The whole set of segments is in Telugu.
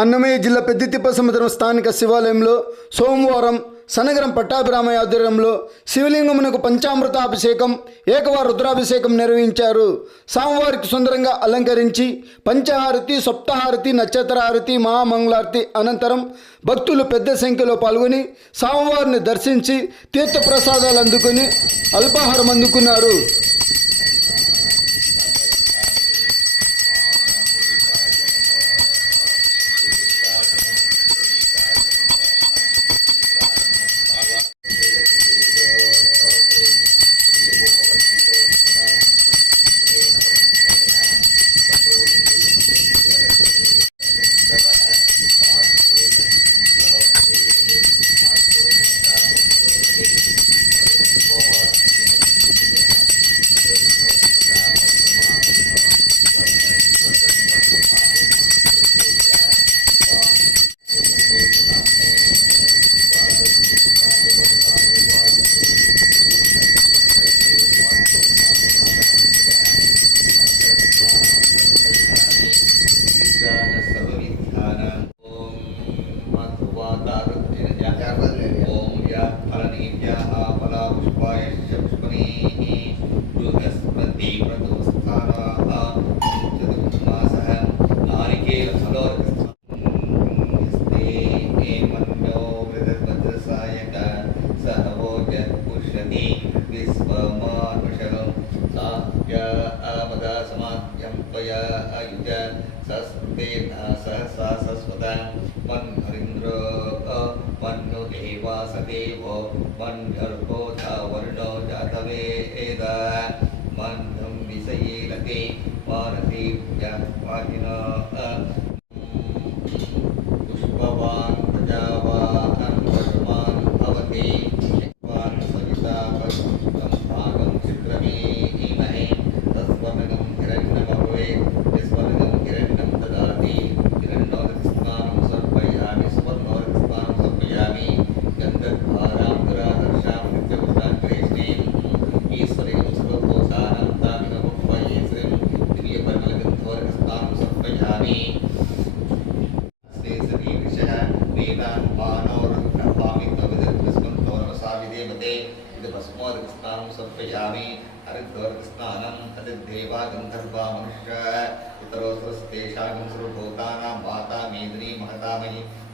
అన్నమయ్య జిల్లా పెద్దితిప్ప సముద్రం స్థానిక శివాలయంలో సోమవారం సనగరం పట్టాభిరామయ్య ఆధ్వర్యంలో శివలింగమునకు పంచామృతాభిషేకం ఏకవార రుద్రాభిషేకం నిర్వహించారు. స్వామివారికి సుందరంగా అలంకరించి పంచహారతి, సప్తహారతి, నక్షత్రహారతి, మహామంగళారతి అనంతరం భక్తులు పెద్ద సంఖ్యలో పాల్గొని స్వామివారిని దర్శించి తీర్థప్రసాదాలు అందుకుని అల్పాహారం అందుకున్నారు.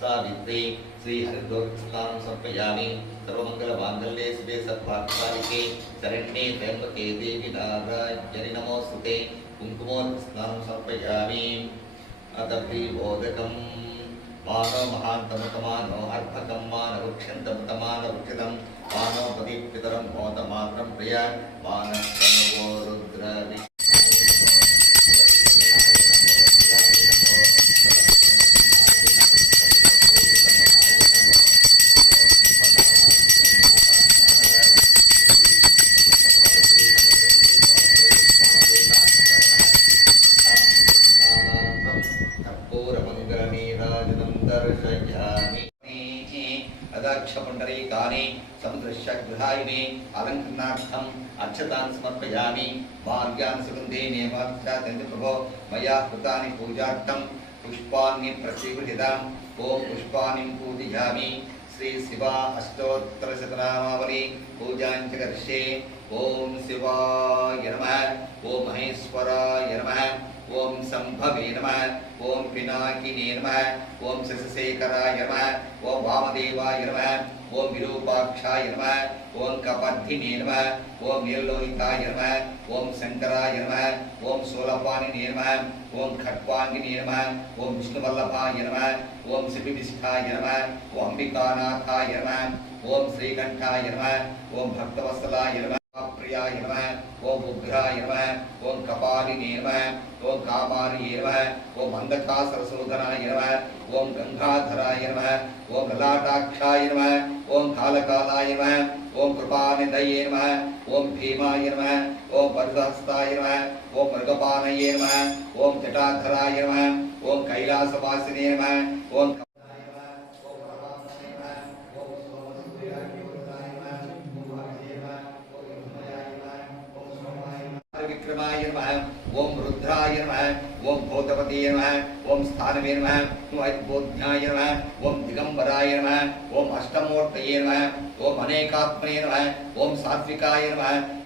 सावित्री श्री हरिद्वार समर्पयामि सर्वमंगल मांगल्ये शिवे सर्वार्थसाधिके शरण्ये त्र्यंबके देवी नारायणि नमोस्तुते कुंकुमोदकं समर्पयामि अदप्रिबोधकं मानो महान्तमतमानो अर्भकं मानो वृक्षन्तमतमानो वृक्षितं मानो पतिपितरं मोदमात्रं प्रिय मानस्तनवो रुद्रवि अदाक्षपुंडरीकानि समुद्रशग्रहायिने अलंकरणार्थम् अर्चतान् समर्पयामि मार्गान् सुगन्धे नेमाक्षातन्ति प्रभो मया कृतानि पूजार्थं पुष्पाणि प्रतिगृहीताम् ओम पुष्पाणि पूजयामि श्री शिवा अष्टोत्तरशतनामावली पूजां च करिष्ये ओम शिवाय नमः ओम महेश्वराय नमः ओम संभवे नमः ओम पिनाकिने नमः ओम शशिशेखराय नमः ओम वामदेवाय नमः ओम विरूपाक्षाय नमः ओम कपद्धिने नमः ओम नीललोहिताय नमः ओम शंकराय नमः ओम शूलपाणिने नमः ओम खट्वांगिने नमः ओम विष्णुवल्लभाय नमः ओम शिवविष्ठाय नमः ओम अंबिकानाथाय नमः ओम श्रीकंठाय नमः ओम भक्तवत्सलाय नमः प्रियाय नमः ओम उग्राय नमः ओम कपालिने नमः ओम कामारिये नमः ओम अंधकासुरसूदनाय नमः ओम गंगाधराय नमः ओम ललाटाक्षाय नमः ओम कालकालाय नमः ओम कृपानिधये नमः ओम भीमाय नमः ओम वरदहस्ताय नमः ओम मृगपानये नमः ओम जटाधराय नमः ओम कैलासवासिने नमः ओम विक्रमाय नमः ओम रुद्राय नमः ओम भूतपते नमः ओम स्थानवे नमः ओम अद्भुतज्ञाय नमः ओम दिगंबराय नमः ओम अष्टमूर्तये नमः ओम अनेकात्मने नमः ओम सात्विकाय नमः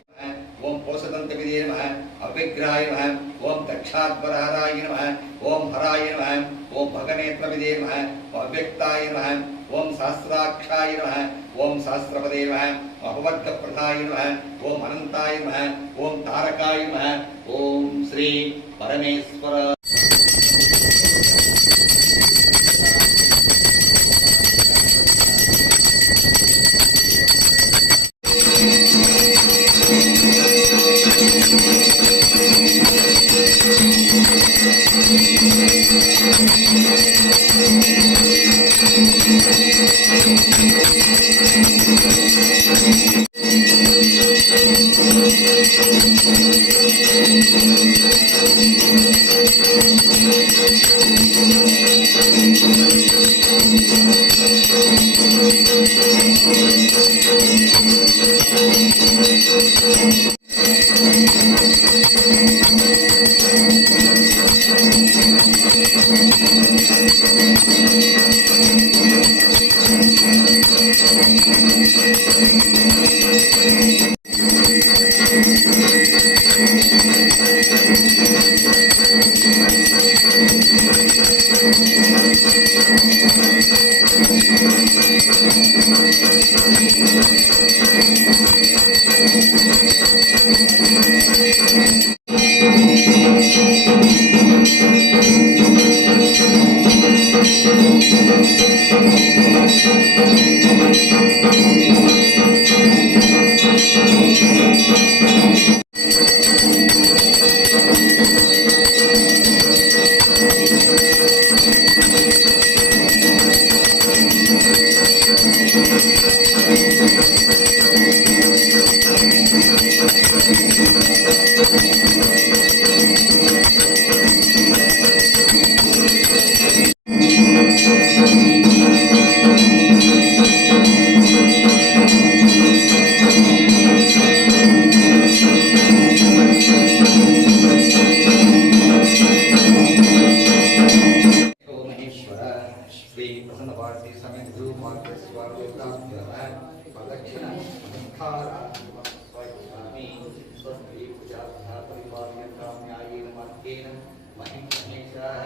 ओम कोशदंतविदे नमः अविग्रहाय नमः ओम दक्षाध्वराय नमः ओम हराय नमः ओम भगनेत्रविदे नमः अव्यक्ताय नमः ओम सहस्राक्षाय नमः ओम सहस्रपदे नमः भगवद्गप्रदाय नमः ओम अनंताय नमः ओम तारकाय नमः ओम श्री परमेश्वर श्री प्रसन्न भारती समेत गुरु मार्गेश्वर प्रदक्षिण स्वामी स्वस्ति पूजा परिवार न्यायेन मार्गेण महिषः